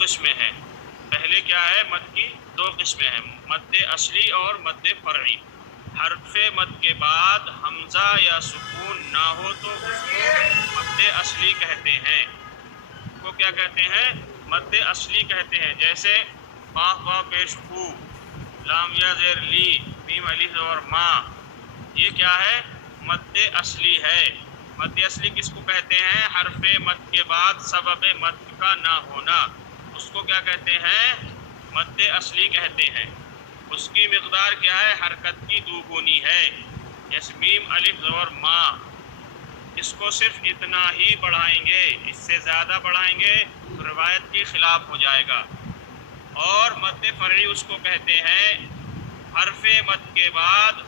قسمیں ہیں. پہلے کیا ہے؟ مد کی دو قسمیں ہیں، مد اصلی اور مد فرعی. حرف مد کے بعد حمزہ یا سکون نہ ہو تو اس کو مد اصلی کہتے ہیں. اس کو کیا کہتے ہیں؟ مد اصلی کہتے ہیں. جیسے قاف واو پیش خو، لام یا زیر لی، میم الف اور ما، یہ کیا ہے؟ مد اصلی ہے. مد اصلی کس کو کہتے ہیں؟ حرف مد کے بعد سبب مد کا نہ ہونا، اس کو کیا کہتے ہیں؟ مد اصلی کہتے ہیں. اس کی مقدار کیا ہے؟ حرکت کی دوگنی ہے. جیسے میم الف اور ما، اس کو صرف اتنا ہی بڑھائیں گے، اس سے زیادہ بڑھائیں گے تو روایت کے خلاف ہو جائے گا. اور مد فرعی اس کو کہتے ہیں حرف مد کے بعد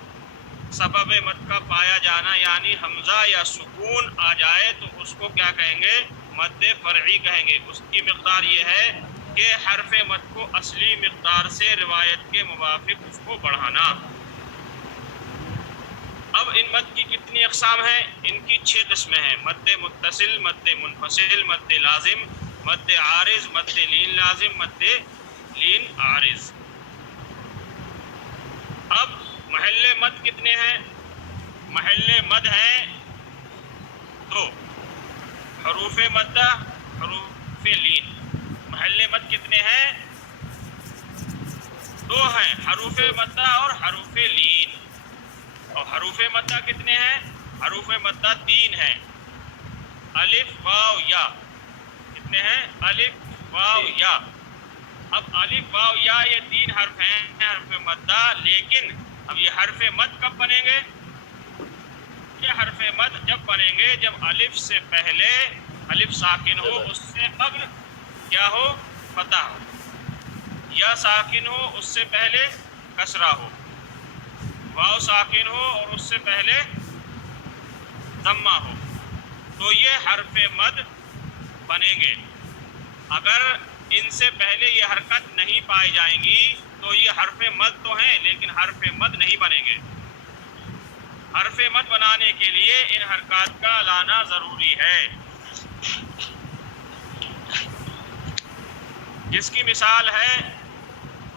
سبب مد کا پایا جانا، یعنی حمزہ یا سکون آ جائے تو اس کو کیا کہیں گے؟ مد فرعی کہیں گے. اس کی مقدار یہ ہے کہ حرف مد کو اصلی مقدار سے روایت کے موافق اس کو بڑھانا. اب ان مد کی کتنی اقسام ہیں؟ ان کی 6 قسمیں ہیں: مد متصل، مد منفصل، مد لازم، مد عارض، مد لین لازم، مد لین عارض. اب محل مد کتنے ہیں؟ محل مد ہیں 2: حروف مدہ، حروف لین. محل مد کتنے ہیں؟ 2 ہیں، حروف مدہ اور حروف لین. اور حروف مدہ کتنے ہیں؟ حروف مدہ 3 ہیں: الف واو یا. کتنے ہیں؟ الف واو یا. اب الف واو یا یہ 3 حرف ہیں حرف مدہ، لیکن اب یہ حرف مد کب بنیں گے؟ یہ حرف مد جب بنیں گے جب الف سے پہلے الف ساکن ہو، اس سے قبل کیا ہو؟ فتح ہو. یا ساکن ہو، اس سے پہلے کسرہ ہو. واو ساکن ہو اور اس سے پہلے ضمہ ہو. تو یہ حرف مد بنیں گے. اگر ان سے پہلے یہ حرکت نہیں پائی جائیں گی تو یہ حرف مد تو ہیں لیکن حرف مد نہیں بنیں گے. حرف مد بنانے کے لیے ان حرکات کا لانا ضروری ہے. جس کی مثال ہے،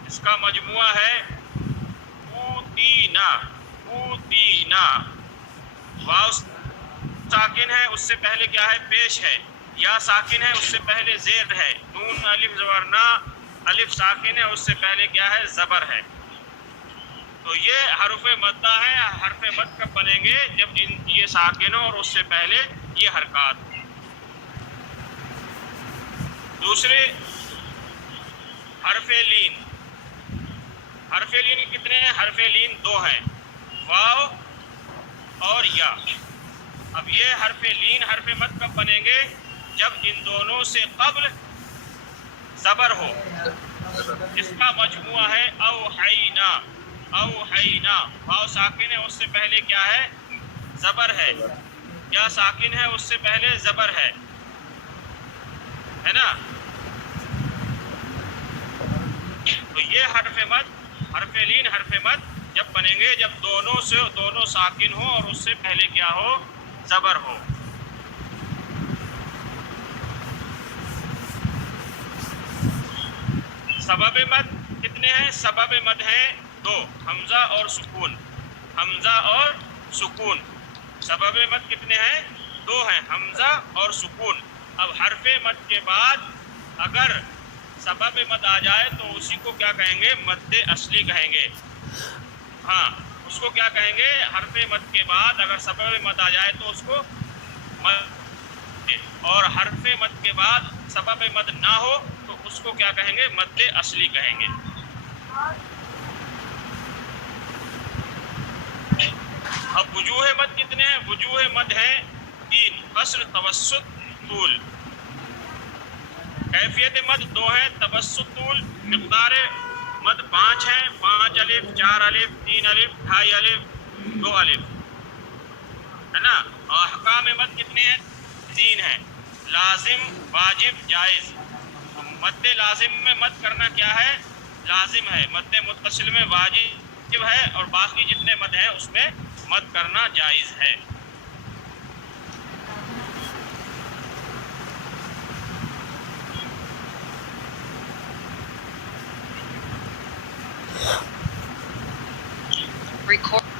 اس کا مجموعہ ہے اوتینا. اوتینا واو ساکن ہے، اس سے پہلے کیا ہے؟ پیش ہے. یا ساکن ہے، اس سے پہلے زیر ہے. نون الف زبرنا، الف ساکن ہے، اس سے پہلے کیا ہے؟ زبر ہے. تو یہ حرف مدہ ہے. حرف مد کب بنیں گے؟ جب یہ ساکن ہو اور اس سے پہلے یہ حرکات. دوسرے حرف لین. حرف لین کتنے ہیں؟ حرف لین 2 ہیں: واو اور یا. اب یہ حرف لین حرف مد کب بنیں گے؟ جب ان دونوں سے قبل زبر ہو. اس کا مجموعہ ہے اوحینا. اوحینا واو ساکن ہے، اس سے پہلے کیا ہے؟ زبر ہے. یا ساکن ہے، اس سے پہلے زبر ہے نا. تو یہ حرف مد، حرف لین حرف مد جب بنیں گے جب دونوں ساکن ہو اور اس سے پہلے کیا ہو؟ زبر ہو. سبب مد کتنے ہیں؟ سبب مد ہیں 2: حمزہ اور سکون. حمزہ اور سکون. سبب مد کتنے ہیں؟ 2 ہیں: حمزہ اور سکون. اب حرف مد کے بعد اگر سبب مد آ جائے تو اسی کو کیا کہیں گے؟ مد اصلی کہیں گے. ہاں، اس کو کیا کہیں گے؟ حرف مد کے بعد اگر سبب مد آ جائے تو اس کو مد، اور حرف مد کے بعد سبب مد نہ ہو تو اس کو کیا کہیں گے؟ مد اصلی کہیں گے. اب وجوہ مد کتنے ہیں؟ وجوہ مد ہیں 3: قصر، توسط، طول. کیفیت مد 2 ہے: توسط، طول. مقدار مد 5 ہیں: 5 الف، 4 الف، 3 الف، 2.5 الف، 2 الف ہے نا. اور احکام مد کتنے ہیں؟ 3 ہیں: لازم، واجب، جائز. مد لازم میں مد کرنا کیا ہے؟ لازم ہے. مد متصل میں واجب ہے اور باقی جتنے مد ہیں اس میں مد کرنا جائز ہے. Record.